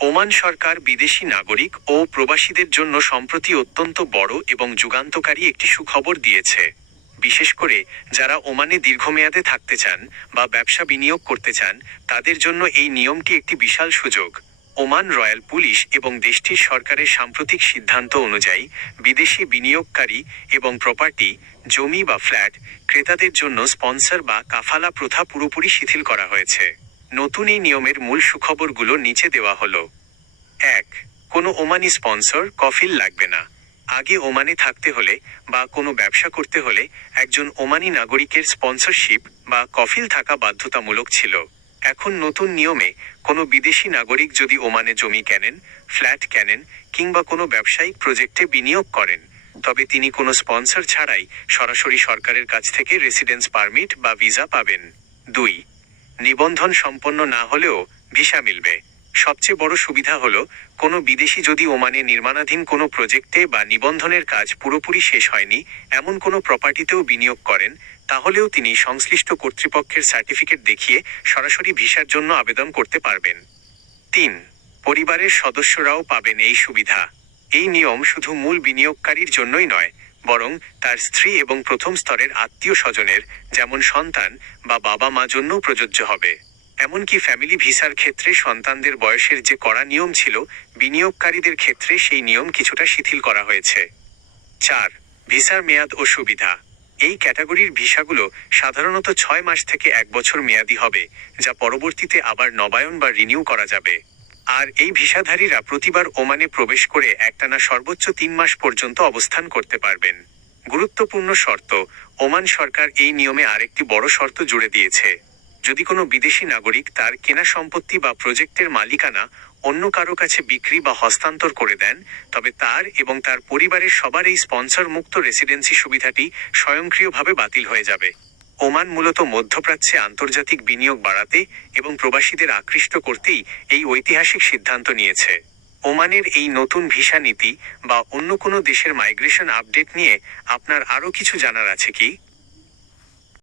Oman সরকার বিদেশি নাগরিক ও প্রবাসীদের জন্য সম্প্রতি অত্যন্ত বড় এবং যুগান্তকারী একটি সুখবর দিয়েছে। বিশেষ করে যারা ওমানে দীর্ঘমেয়াদে থাকতে চান বা ব্যবসা বিনিয়োগ করতে চান, তাদের জন্য এই নিয়মটি একটি বিশাল সুযোগ। ওমান রয়্যাল পুলিশ এবং দেশটির সরকারের সাম্প্রতিক সিদ্ধান্ত অনুযায়ী বিদেশি বিনিয়োগকারী এবং প্রপার্টি, জমি বা ফ্ল্যাট ক্রেতাদের জন্য স্পন্সর বা কাফালা প্রথা পুরোপুরি শিথিল করা হয়েছে। নতুন এই নিয়মের মূল সুখবরগুলো নিচে দেওয়া হলো। ১. কোনো ওমানি স্পন্সর কফিল লাগবে না। আগে ওমানে থাকতে হলে বা কোনো ব্যবসা করতে হলে একজন ওমানি নাগরিকের স্পন্সরশিপ বা কফিল থাকা বাধ্যতামূলক ছিল। এখন নতুন নিয়মে কোনো বিদেশি নাগরিক যদি ওমানে জমি কেনেন, ফ্ল্যাট কেনেন কিংবা কোনো ব্যবসায়িক প্রজেক্টে বিনিয়োগ করেন, তবে তিনি কোনো স্পন্সর ছাড়াই সরাসরি সরকারের কাছ থেকে রেসিডেন্স পারমিট বা ভিসা পাবেন। ২. নিবন্ধন সম্পন্ন না হলেও ভিসা মিলবে। সবচেয়ে বড় সুবিধা হলো, কোনো বিদেশি যদি ওমানে নির্মাণাধীন কোনো প্রজেক্টে বা নিবন্ধনের কাজ পুরোপুরি শেষ হয়নি এমন কোনো প্রপার্টিতেও বিনিয়োগ করেন, তাহলেও তিনি সংশ্লিষ্ট কর্তৃপক্ষের সার্টিফিকেট দেখিয়ে সরাসরি ভিসার জন্য আবেদন করতে পারবেন। ৩. পরিবারের সদস্যরাও পাবেন এই সুবিধা। এই নিয়ম শুধু মূল বিনিয়োগকারীর জন্যই নয়, বরং তার স্ত্রী এবং প্রথম স্তরের আত্মীয় স্বজনের, যেমন সন্তান বা বাবা মা জন্যও প্রযোজ্য হবে। এমনকি ফ্যামিলি ভিসার ক্ষেত্রে সন্তানদের বয়সের যে কড়া নিয়ম ছিল, বিনিয়োগকারীদের ক্ষেত্রে সেই নিয়ম কিছুটা শিথিল করা হয়েছে। ৪. ভিসার মেয়াদ ও সুবিধা। এই ক্যাটাগরির ভিসাগুলো সাধারণত ৬ মাস থেকে ১ বছর মেয়াদি হবে, যা পরবর্তীতে আবার নবায়ন বা রিনিউ করা যাবে। আর এই ভিসাধারীরা প্রতিবার ওমানে প্রবেশ করে একটানা সর্বোচ্চ ৩ মাস পর্যন্ত অবস্থান করতে পারবেন। গুরুত্বপূর্ণ শর্ত: ওমান সরকার এই নিয়মে আরেকটি বড় শর্ত জুড়ে দিয়েছে। যদি কোনো বিদেশি নাগরিক তার কেনা সম্পত্তি বা প্রজেক্টের মালিকানা অন্য কারো কাছে বিক্রি বা হস্তান্তর করে দেন, তবে তার এবং তার পরিবারের সবার এই স্পন্সর মুক্ত রেসিডেন্সি সুবিধাটি স্বয়ংক্রিয়ভাবে বাতিল হয়ে যাবে। ওমান মূলত মধ্যপ্রাচ্যে আন্তর্জাতিক বিনিয়োগ বাড়াতে এবং প্রবাসীদের আকৃষ্ট করতেই এই ঐতিহাসিক সিদ্ধান্ত নিয়েছে। ওমানের এই নতুন ভিসা নীতি বা অন্য কোনো দেশের মাইগ্রেশন আপডেট নিয়ে আপনার আরও কিছু জানার আছে কি?